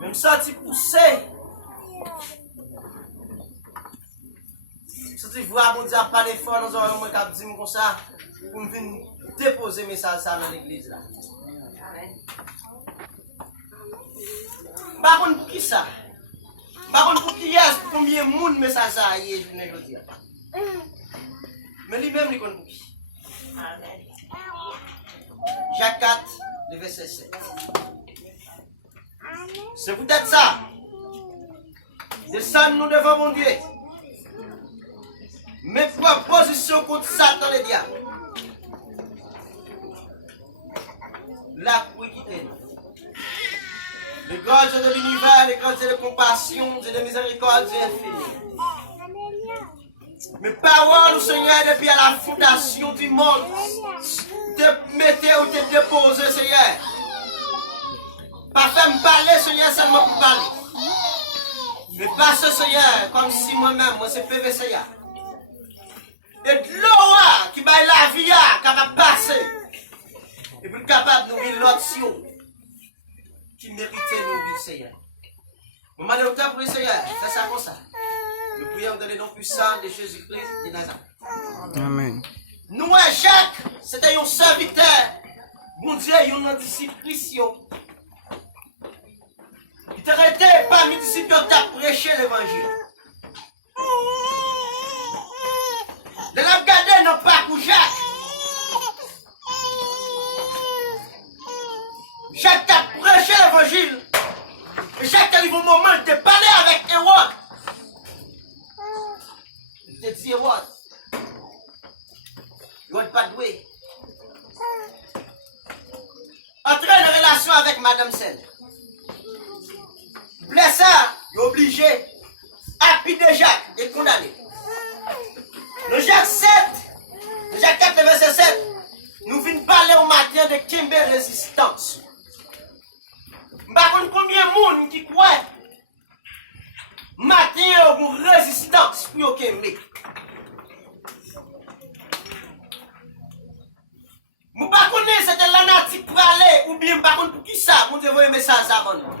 Même senti pousser. Si tu vois, mon Dieu, pas d'effort, nous aurons un cap dit comme ça, pour me venir déposer mes message dans l'église là. Par contre, pour qui ça? Par contre, pour qui est-ce pour combien de monde message ça y est, je ne veux dire. Mais lui-même, il connaît pour qui? Jacques 4, le verset 7. C'est peut-être ça. Descendre nous devant mon Dieu. Mes propositions contre Satan les diables. Là, pour quitter nous. Les grands Dieu de l'univers, les grands Dieu de compassion, Dieu de miséricorde, Dieu infini. Mes paroles, Seigneur, depuis à la fondation du monde, te mettez ou te déposez, Seigneur. Pas faire me parler, Seigneur, seulement pour parler. Mais pas ce Seigneur, comme si moi-même, moi c'est PV, Seigneur. Et de l'eau qui baille la vie, qui va passer. Et puis capable de nourrir l'autre qui méritait nourrir, Seigneur. Moment de temps pour le Seigneur, c'est ça comme ça. Nous prions dans le nom puissant de Jésus-Christ de Nazareth. Amen. Nous, Jacques, c'était un serviteur. Bon Dieu, un disciple Christian. Il t'a arrêté parmi les disciples qui ont prêché l'évangile. De la regarder, non pas pour Jacques. Jacques t'a prêché l'évangile. Et Jacques arrive au moment de parler avec Hérode. Il te dit Hérode. Hérode pas doué. Entrer en relation avec Madame Sen. Blessé, il est obligé à pider Jacques et condamné. Le Jacques 7, le Jacques 4, verset 7, nous venons parler au matin de Kimber résistance. Par contre, combien de monde qui croit matin une résistance pour Kimber? Je ne sais pas si c'était l'anatique pour aller ou bien par contre pour qui ça, vous devez un message avant nous.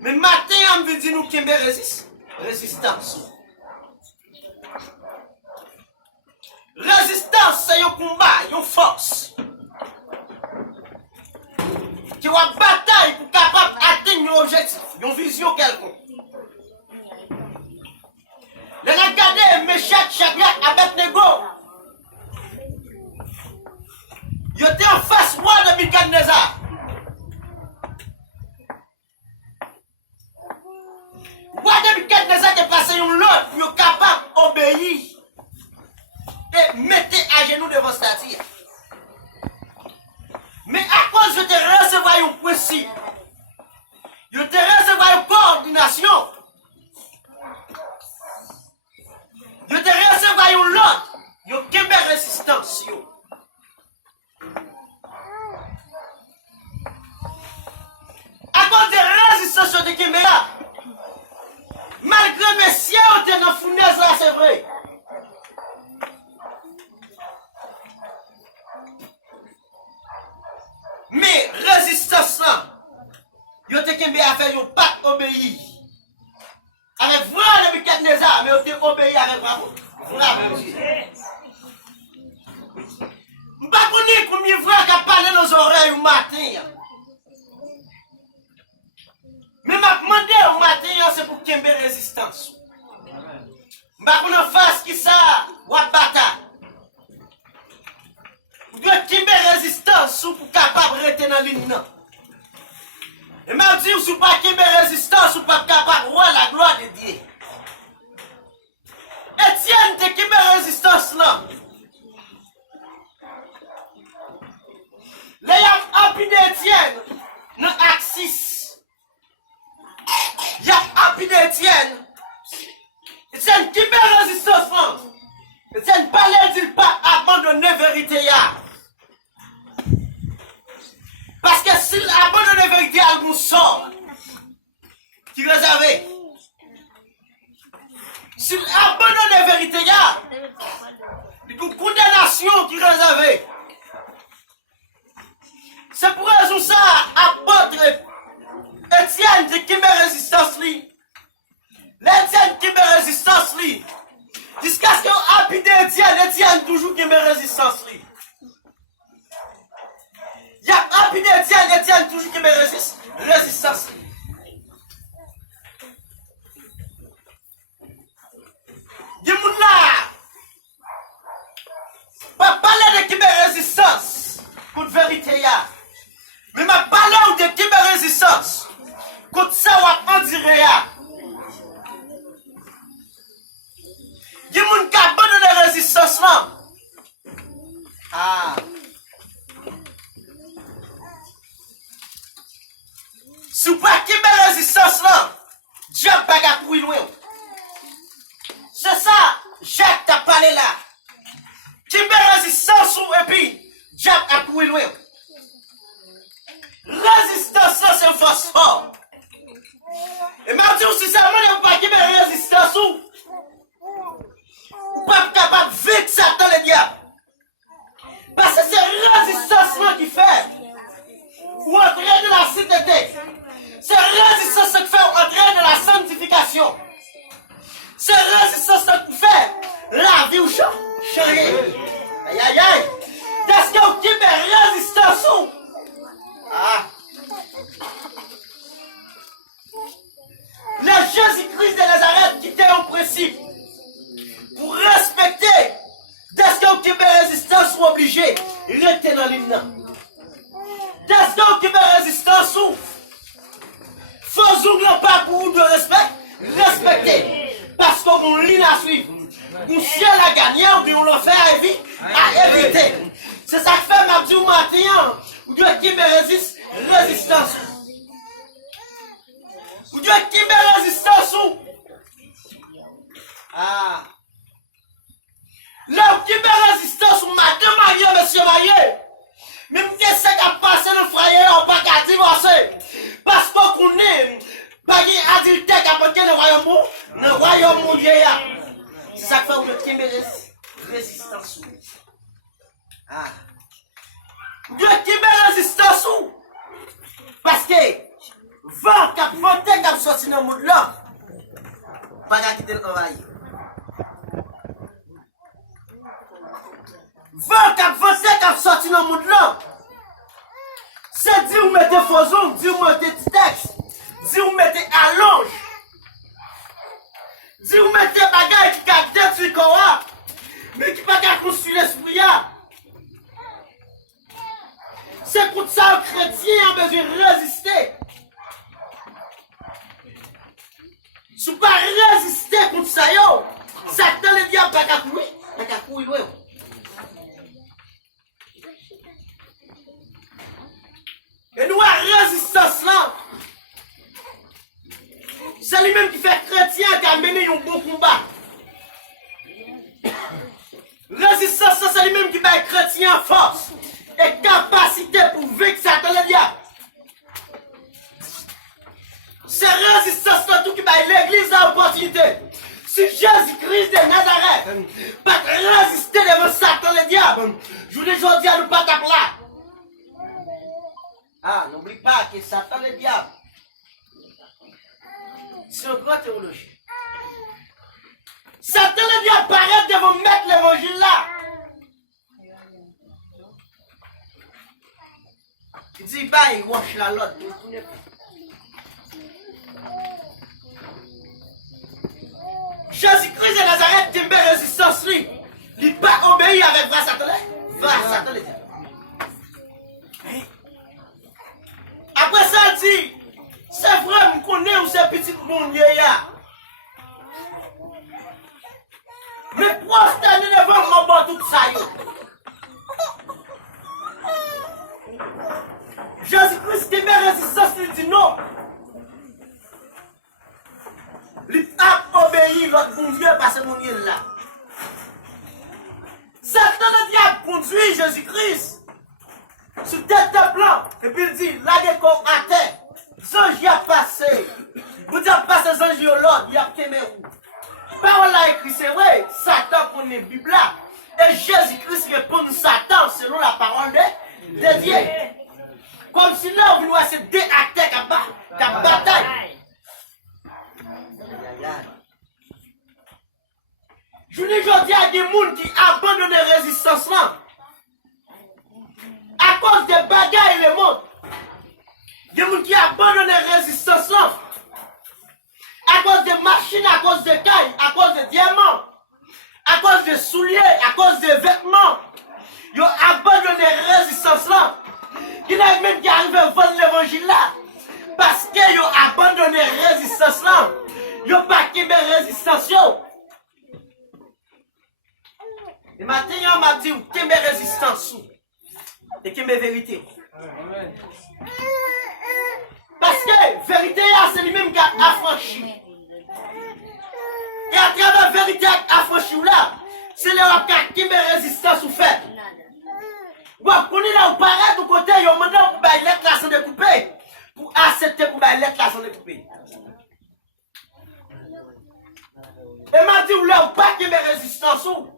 Mais matin, on veut dire nous Kimber résistance. Résistance, c'est un combat, une force. Qui va bataille pour capable d'atteindre un objectif, une vision quelconque. Les regardez, Meshach, Shadrach, Abednego. Ils étaient en face moi de Nebuchadnezzar. Roi de Nebuchadnezzar qui est passé une l'autre pour être capable d'obéir. Et mettez à genoux devant cette statue. Mais à cause de te recevoir un principe, de te recevoir une coordination, de te recevoir une l'autre, de te résistance. À cause de la résistance de Kimbera, malgré mes cieux, on est dans la fournaise là, c'est vrai. Mais résistance là, yo te kembe a fait yo pas obéi. Avec vrai Nebuchadnezzar, mais yo te obéi avec bravo. Voilà même Dieu. M'pas connait combien vrai qui a parlé dans nos oreilles au matin. Mais m'a demandé au matin c'est pour kembe résistance. M'pas connait en face qui ça ou bata. Vous devez kimber résistance pour capable de rester dans la ligne. Et même si vous ne pas kimber résistance, vous ne pas capable de voir la gloire de Dieu. Étienne, tu kimber résistance là. Les gens appuyés d'Étienne, dans Axis. Il y a appuyé d'Étienne. Étienne, kimber résistance là. Étienne, parlez dit pas abandonner la vérité. Parce que s'il abandonne la vérité, il y a un sort qui est réservé. S'il abandonne la vérité, il y a une condamnation qui est réservée. C'est pour raison ça, apôtre Étienne dit qu'il m'est Etienne toujours qui me résistance. Il y a rapide Etienne toujours qui me résistance. Dis-moi là, pas parler de qui me résistance pour la vérité. Mais ma parole de qui me résistance contre ça ou en dirait. Dis-moi qui a bonne de résistance là. Ah. Si vous pas qui me résistance là, Diable baga pour y loin. C'est ça, Jacques t'a parlé là. Qui me résistance et puis Diable a pour y loin. Résistance, c'est une force forte. Et même si ça ne pas qui me résistance ou pas capable de vivre ça dans le diable. Parce que c'est résistance qui fait ou entrer de la sainteté. C'est résistance qui fait entrer de la sanctification. C'est résistance qui fait la vie ou changer. Aïe aïe aïe. Est-ce que vous avez résistance ou? Ah. Le Jésus-Christ de Nazareth qui était en principe pour respecter des gens qui ont résistance ou obligés rester dans l'hymne. Des gens qui ont résistance ou faisons pas pour de respecter parce qu'on lit à suivre. On ciel à gagner ou bien on l'enfer à éviter. C'est ça que fait ma petite matin. Ou Dieu qui me résistance. Ou Dieu qui me résistance. Ah. Là où qui me résistance, madame Marie, monsieur Marie. Même que ça qui a passé le foyer, on va pas divorcer. Parce qu'on est, pas adulte qui a porté le royaume mondial. C'est ça qui fait que qui me résistance. Ah. Dieu qui me résistance ou? Parce que vent qui a voté qui a sorti dans le monde là, pas qu'à quitter le travail. Vent qui a voté qui a sorti dans le monde là, c'est dire vous mettez faux dire vous mettez texte, dire vous mettez allonge, dire vous mettez bagaille qui a détruit quoi, mais qui pas qu'à construire l'esprit. C'est pour ça que les chrétiens ont besoin de résister. Si vous ne pas résister contre ça, Satan le diable va courir. Il va courir. Et nous, la résistance là, c'est lui-même qui fait chrétien qui a mené un bon combat. Résistance, c'est lui-même qui fait chrétien en force. Et capacité pour vaincre Satan le diable. C'est résistance tout qui bat l'église à l'opportunité. Si Jésus-Christ de Nazareth pas résister devant Satan le diable, je vous dis aujourd'hui à nous pas taper là. Ah, n'oublie pas que Satan le diable, c'est un grand théologien. Satan le diable paraît devant mettre l'évangile là. Il dit, bah, il wash la lotte. Jésus-Christ de Nazareth, qui me résistance, lui. Il n'a pas obéi avec vrai Satan. Satan le diable. Après ça, il dit, c'est vrai, je connais où c'est petit monde. Mais pourquoi c'est devant moi tout ça? Jésus-Christ qui met résistance, il dit non. Il a obéi l'autre bon Dieu parce que mon Dieu est là. Satan le diable conduit Jésus-Christ sur tête de plan. Et puis il dit, là des corps à terre. Zange y a passé. Vous dites passer zange y a l'autre, il y a quémé où. Parole là écrit, c'est vrai, Satan connaît la Bible là. Et Jésus-Christ répond à Satan selon la parole de Dieu. Comme si là, on voulait se déacter la bataille. Je Je dis aujourd'hui à des gens qui abandonnent la résistance là. À cause des bagailles et le monde. Des gens qui abandonnent la résistance là. À cause des machines, à cause des cailles, à cause des diamants, à cause des souliers, à cause des vêtements. Ils ont abandonné la résistance là. Il y a même qui arrivent à vendre l'évangile là. Parce qu'ils ont abandonné la résistance là. Ils n'ont pas quitté la résistance. Et maintenant, on m'a dit, qu'il y a résistance et qu'il y a vérité. Parce que vérité, c'est lui-même qui a affranchi. Et à travers la vérité affranchi là, c'est là qui a résistance ou fait. Ou à connaître là où paraît du côté, il y a un moment où il est là sans découper. Pour accepter pour il est là sans découper. Et m'a dit, là où pas qu'il y a résistance ou.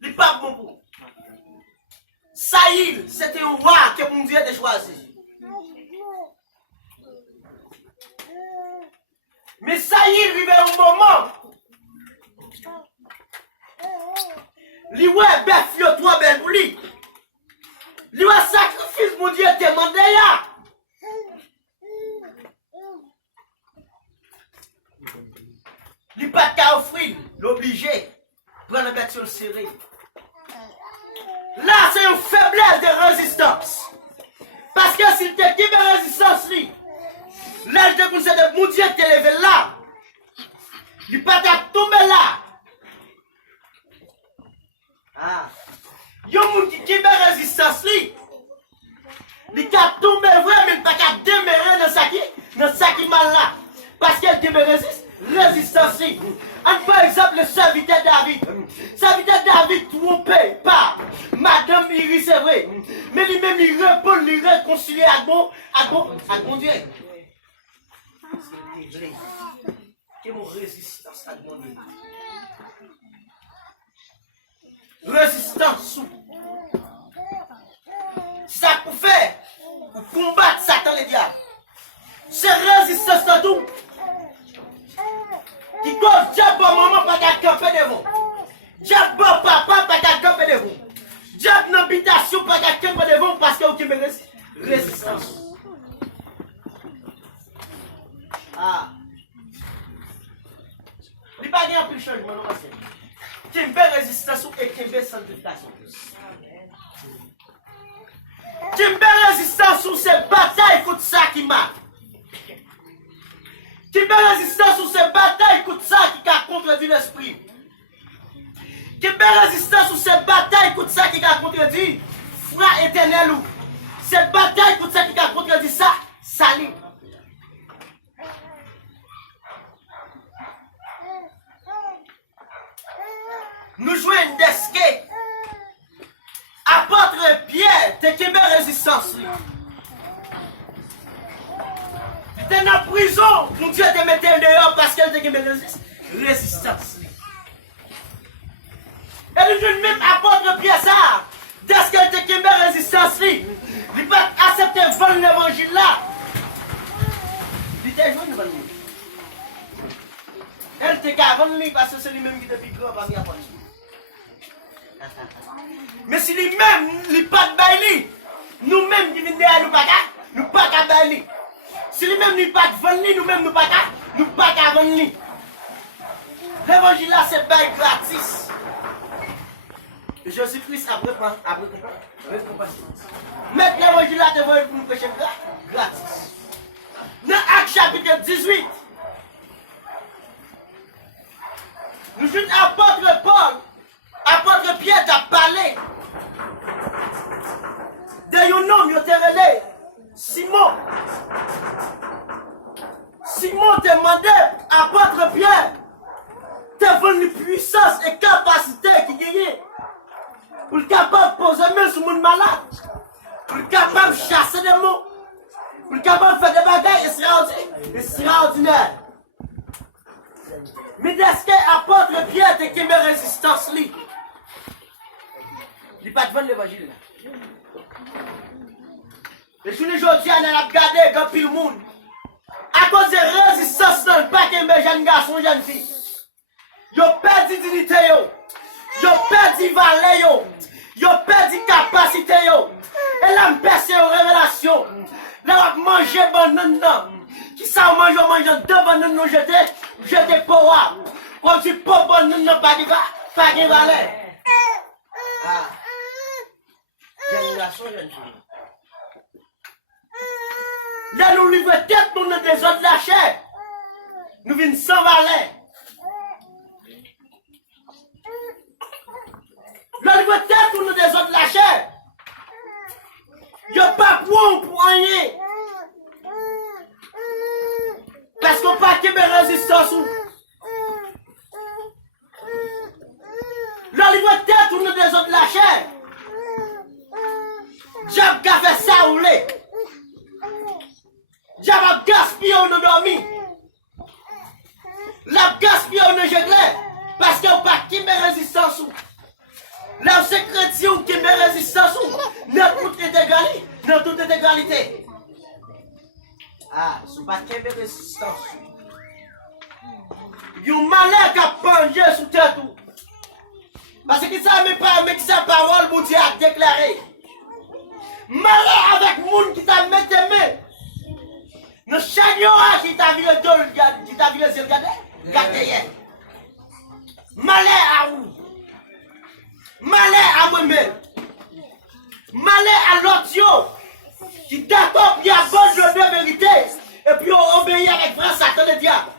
Il n'est pas bon pour. Saïl, c'était un roi que mon Dieu a choisi. Mais Saïl vivait un moment. Lui, ouais, bête, fio, toi, belle pour lui. Lui, ouais, sacrifice, mon Dieu, te demandé là. Lui, pas qu'à offrir, l'obligé. Prendre la bête sur le serré. Là, c'est une faiblesse de résistance. Parce que s'il te dit de résistance, lui, là, je te conseille de mon Dieu te lever là. Il pas tomber là. Ah. Il y a un monde qui a résistance, lui. Il a tombé vrai, mais il pas qu'à demeurer dans sa qui mal là. Parce qu'elle a résistance, lui. Par exemple, le serviteur David. Serviteur David trompé par Madame Iris, c'est vrai. Mais lui-même, il répond, il réconcilie à bon Dieu. C'est mon résistance à mon Dieu. Résistance. Ça pour faire, pour combattre Satan le diable. C'est résistance à tout. Qui cause diable au moment pas qu'à camper devant. Diable papa pas qu'à camper devant. Diable dans l'habitation pas qu'à camper devant parce que vous avez résistance. Ah. Il n'y a pas de plus de changement, non, parce que qui me fait résistance et qui me fait sanctification. Qui me fait résistance sur ces batailles contre ça qui m'a. Qui me fait résistance sur ces batailles contre ça qui a contredit l'esprit. Qui me fait résistance sur ces batailles contre ça qui a contredit foi éternel ou. Cette bataille contre ça qui a contredit ça, salut. Nous jouons une desque. Apôtre Pierre, t'es qui résistance. Tu es en prison, mon Dieu te mettait dehors parce qu'elle te qui résistance. Et nous jouons même apôtre Pierre ça. Dès qu'elle te qui résistance, il ne peut pas accepter de voler l'évangile là. Il t'a joué une elle te garde lui parce que c'est lui-même qui te pique parmi la police. Mais si lui-même, il n'a pas de baili, nous-mêmes qui venons derrière nous pas qu'à baili. Si lui-même il n'a pas de vendre, nous-mêmes nous pas qu'à vendre. L'évangile là, c'est bail gratis. Jésus-Christ après compassion. Mettre l'évangile là devant nous prêcher gratis. Dans Actes chapitre 18, nous jouons apôtre Paul. Apôtre Pierre t'a parlé de un homme, il t'a relé Simon. Simon t'a demandé, apôtre Pierre, t'as une puissance et capacité qui gagne pour être capable de poser main sur mon malade, pour être capable de chasser des mots, pour être capable de faire des bagages extraordinaires. Mais est-ce que l'apôtre Pierre t'a quémé résistance lui? Il n'est pas devant l'évangile. Et je dis aujourd'hui, on a regardé comme tout le monde. À cause de résistance, non, pas qu'un jeune garçon, jeune fille. Yo perdu dignité yo. Yo perdu valeur yo perdu capacité yo. Et là m'percé en révélation. Là on manger banane nan. Qui ça mange deux bananes nous jeter powa. Comme si pas banane nan pas de valeur. Ah. Génération jeune fille. Là nous livre tête nous dans des autres la chair. Nous venons sans valeur. Là livre tête nous dans des autres la chair. Y'a pas pour rien. Parce qu'on pas qu'il y ait résistance. Là livre tête nous dans des autres la chair. Diable qui a fait ça rouler. Diable a gaspillé on a dormi. La gaspillé on a gelé. Parce qu'on pas qui met résistance. Là c'est chrétien qui met résistance. Notre toute égalité. Notre toute égalité. Ah, c'est pas qui met résistance. Yon malheur qui a pendu sous tête. Parce que ça n'est pas avec sa parole, mon Dieu a déclaré. Malheur avec moun qui t'a mis tes mains. Nous chagnon qui t'a vu le dos, qui t'a vu le ciel, regardez. Malheur à où? Malheur à moi-même. Malheur à l'autre qui d'accord puis abonne de vérité et puis on obéit avec vrai Satan le diable.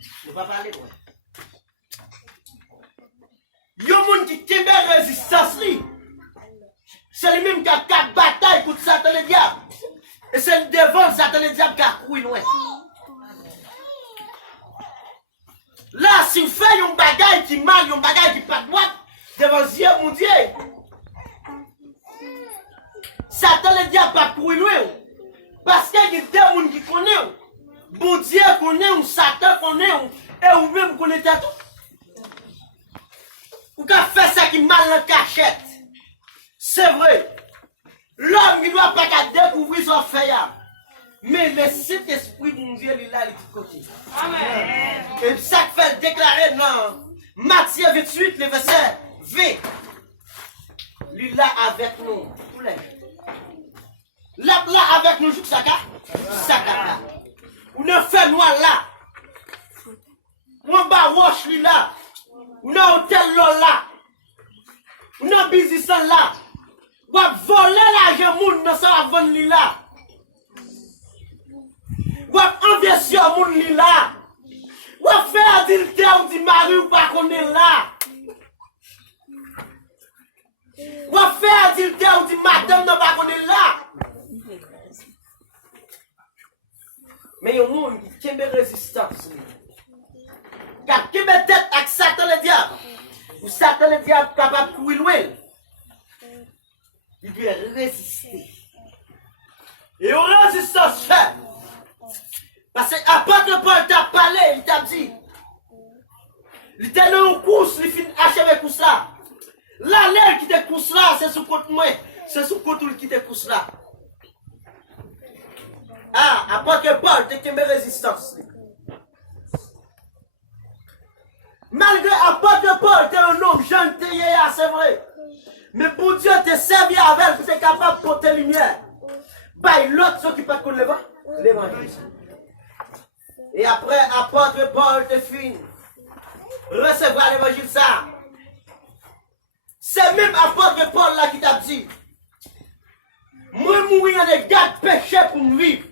Je ne vais pas parler moi. Yon moun qui kembe résistance li. C'est lui-même qui a quatre batailles contre Satan le diable. Et c'est le devant Satan le diable qui a couru loin. Là, si vous faites un bagage qui mal, un bagage qui pas droit, devant Dieu, mon Dieu. Satan le diable pas couru loin. Parce qu'il y a des gens qui connaissent. Bon Dieu connaît, Satan connaît, et vous-même connaissez tout. Ou qu'a fait ça qui mal en cachette. C'est vrai. L'homme ne doit pas découvrir son fait. Mais le Saint-Esprit de mon Dieu, il est là, il est de côté. Amen. Et ça fait déclarer dans Matthieu 28, le verset V. Il est là avec nous. Tous les jours. Là avec nous, jusqu'à là. On ne fait noir là. On va roche là. On a hôtel là. On a business là. On va voler l'argent moun dans sa vendre là. On va investir moun là. On va faire adultère ou di mari ou pas qu'on est là. On va faire adultère ou di madame non pas qu'on est là. Mais il y a un monde qui a une résistance. Car qui met tête avec Satan le diable, ou Satan le diable capable de courir loin, il doit résister. Et on résistance fait. Parce que l'apôtre Paul t'a parlé, il t'a dit, il était dans une course, il finit achever course là. Là, l'air qui te course là, c'est sous côté moi, c'est sous côté qui te course là. Ah, apôtre Paul, t'es une résistance. Malgré apôtre Paul, t'es un homme jeune, t'es c'est vrai. Mais pour Dieu, t'es servi avec, vous êtes capable de porter lumière. Bah, l'autre, ceux qui ne connaissent pas l'évangile. Et après, apôtre Paul, t'es fini. Recevoir l'évangile, ça. C'est même apôtre Paul là qui t'a dit. Moi, mourir dans des gars de péché pour me vivre.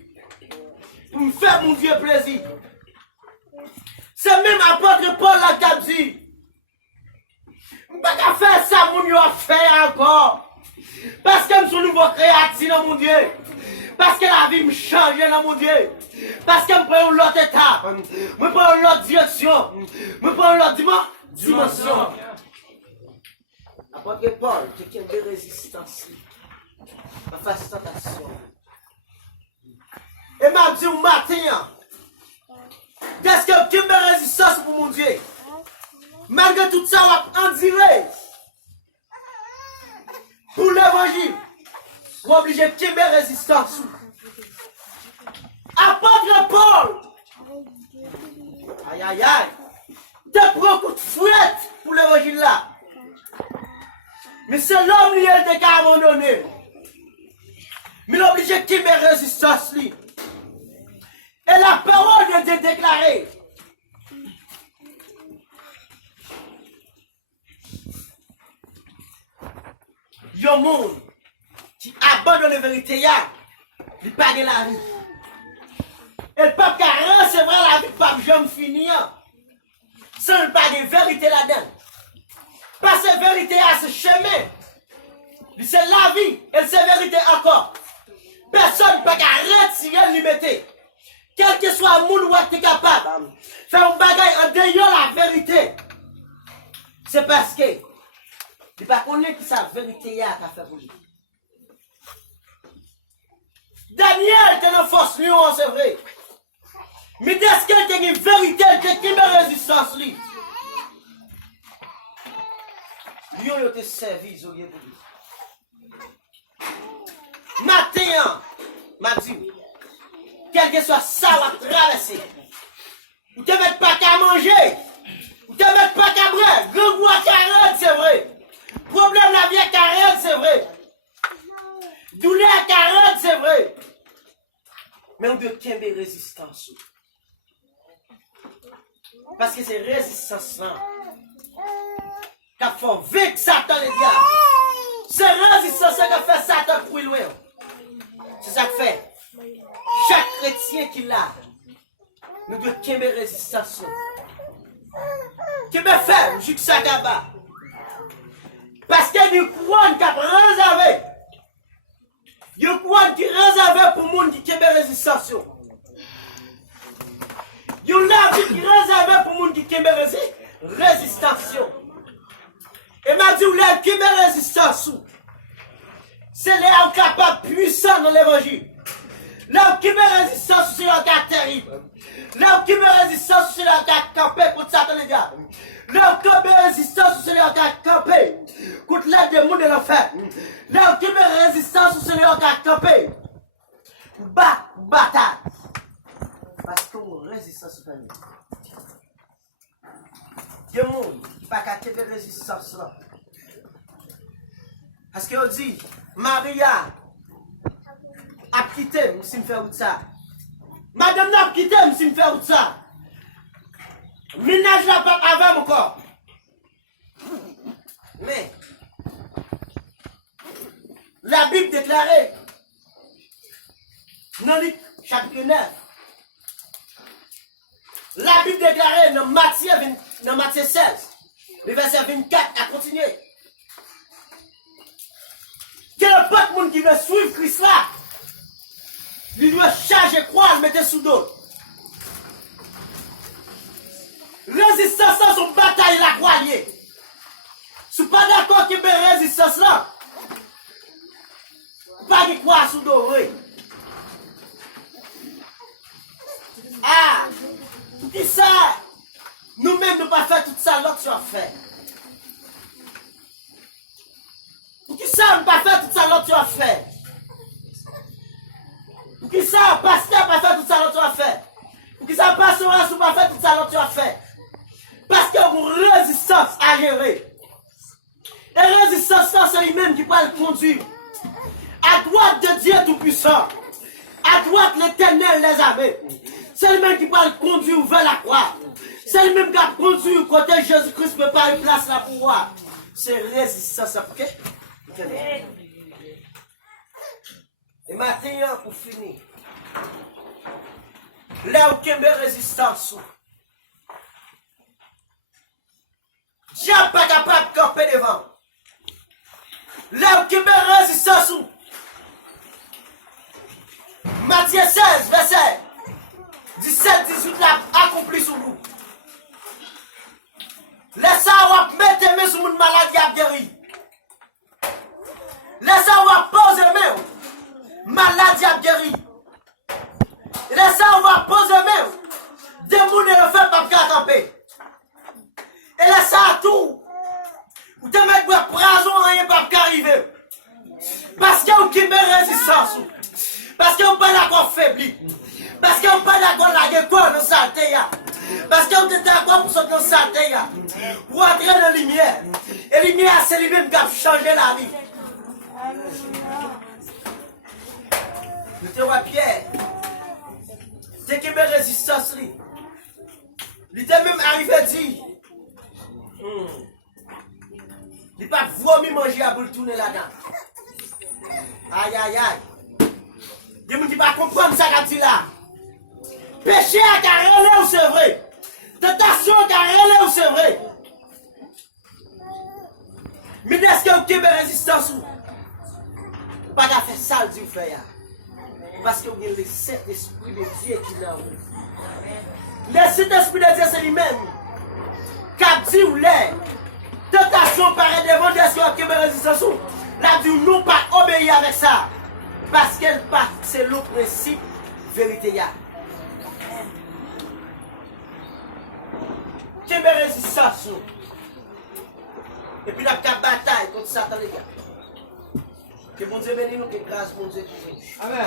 Pour me faire mon Dieu plaisir. C'est même apôtre Paul là qui a dit. Je ne peux pas faire ça, mon Dieu, fait encore. Parce que je suis nouveau créatif dans mon Dieu. Parce que la vie me change dans mon Dieu. Parce que je prends une autre étape. Je prends une autre direction. Je prends une autre dimension. Apôtre Paul, c'est une de résistance. Ma face tentation. Et m'a dit au matin, qu'est-ce que tu me résistance pour mon Dieu? Malgré tout ça, on va en dire. Pour l'évangile, on est obligé de me résistance. Apôtre Paul, Aïe, aïe, aïe. Te prends un coup de fouette pour l'évangile là. Mais c'est l'homme qui a été abandonné. Mais l'obligé qui met résistance lui. Et la parole de Dieu déclarée. Yon monde qui abandonne la vérité, il pas de la vie. Et le pape qui recevra la vie, le pape jamais finir. Sans pas de vérité là-dedans. Parce que la vérité à ce chemin. C'est la vie et c'est la vérité encore. Personne ne peut retirer la liberté. Quel que soit le monde qui est capable de faire un bagage en dehors la vérité. C'est parce que il ne pas connaître que sa vérité a fait pour lui. Daniel était une force lion, c'est vrai. Mais est-ce qu'il y a une vérité qui me résistance lui? Lion a été servi, ils ont bien pour lui. Matin, m'a dit, quel que soit ça, on va traverser. Vous ne te mettez pas qu'à manger. Vous ne te mettez pas qu'à boire. Grand bois 40, c'est vrai. Problème la vie à 40, c'est vrai. Douleur à 40, c'est vrai. Mais on doit tomber résistance. Parce que c'est résistance là qui fait vaincre Satan, les gars. C'est résistance qui fait Satan pour loin. C'est ça que fait. Chaque chrétien qui l'a, nous devons tomber résistance. Qui me fait jusqu'à là-bas. Parce qu'il y a une couronne qui a réservé. Il y a une couronne qui est réservée pour les gens qui ont résistance. Il y a une lave qui est réservée pour les gens qui ont résistance. Et m'a dit, les qui ont résistance, c'est les gens capables puissants dans l'évangile. Les gens qui ont résistance, c'est les gens terribles. Les gens qui ont résistance, c'est les gens qui ont campé contre Satan, les gars. Les gens qui ont résistance, c'est les gens qui ont campé contre l'aide des mondes de l'enfer. Les gens qui ont résistance, c'est les gens qui ont campé. Bataille. Parce qu'on résiste à ce famille. Il y a des gens qui ne peuvent pas de résistance là. Parce qu'on dit, Maria a quitté si me fait ça. Madame n'a pas quitté si me fait ça. Ménage la pas avant encore. Mais la Bible déclarait dans Luc chapitre 9. La Bible déclarait dans Matthieu 16, le verset 24 à continuer. Que le peuple qui veut suivre Christ là, il doit charger croix, le mettre sous dos. Résistance là, son bataille la croix liée. Si vous pas d'accord qu'il y ait résistance là, pas de croix sous dos, oui. Ah, qui ça? Nous-mêmes, nous ne pas faire tout ça, l'autre tu as fait. Pour qui ça, nous pas faire tout ça, l'autre tu as fait. Pour qui ça, pasteur, pas faire tout ça, l'autre tu as fait. Pour qui ça, pasteur, nous pas faire tout ça, l'autre tu as fait. Parce qu'il y a une résistance à gérer. Et la résistance, c'est lui-même qui peut le conduire. À droite de Dieu Tout-Puissant. À droite, l'Éternel les avait. C'est lui-même qui peut le conduire vers la croix. C'est lui-même qui a conduit côté Jésus-Christ ne peut pas une place là pour voir. C'est résistance. Ok? Et maintenant, pour finir. Là où il y a une résistance. Dieu n'est pas capable de camper devant. Là où il y a une résistance. Matthieu 16, verset 17-18 là, accompli sur vous. Laissez avoir mettre mes sur une maladie à guérir. Laissez avoir poser mes maladie à guérir. Laissez avoir poser mes des mounes ne fait pas camper. Et laissez à tout. Vous te mettez pour prison rien pas arriver. Parce que vous qui me résistance. Parce qu'on pas d'accord faibli. Parce qu'on pas d'accord la guerre dans sa saleté. Parce qu'on est d'accord pour sortir dans sa tête, pour entrer dans la lumière. Et la lumière, c'est lui-même qui a changé la vie. Nous te vois Pierre. C'est qui me résistance. Il était même arrivé à dire. Il n'a pas vomi manger à boule tourner là-dedans. Aïe aïe aïe. Il ne dit pas comprendre ça qu'a dit là. Péché à carré ou c'est vrai. Tentation à carré ou c'est vrai. Mais est-ce que vous avez résistance ou pas qu'à faire ça, dit vous frère. Parce que vous avez le Saint-Esprit de Dieu qui est là. Le Saint-Esprit de Dieu c'est lui-même. Qu'a dit ou l'air. Tentation paraît devant Dieu, est-ce que vous avez résistance ou. Là, dit nous pas obéir avec ça. Parce qu'elle part, c'est le principe vérité. Qui me résistance. Et puis, la bataille contre Satan, les gars. Que mon Dieu bénisse nous, que grâce, mon Dieu. Amen.